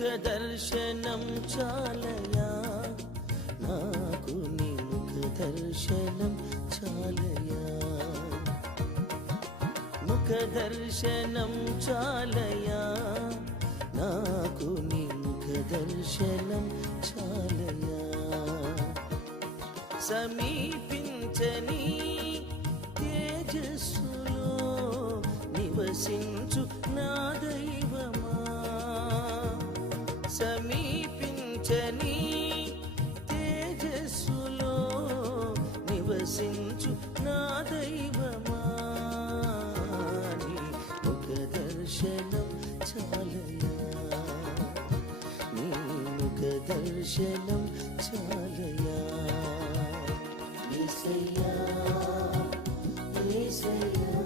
ముఖ దర్శనం చాలయా నాకు నీ ముఖ దర్శనం చాలయా ముఖ దర్శనం చాలయా నాకు నీ ముఖ దర్శనం చాలయా సమీపించని తేజస్సులో నివసించు నా దైవమా సమీపించని తేజస్సులో నివసించు నా దైవమా నీ ముఖ దర్శనం చాలయా నీ ముఖ దర్శనం చాలయా యేసయ్యా యేసయ్యా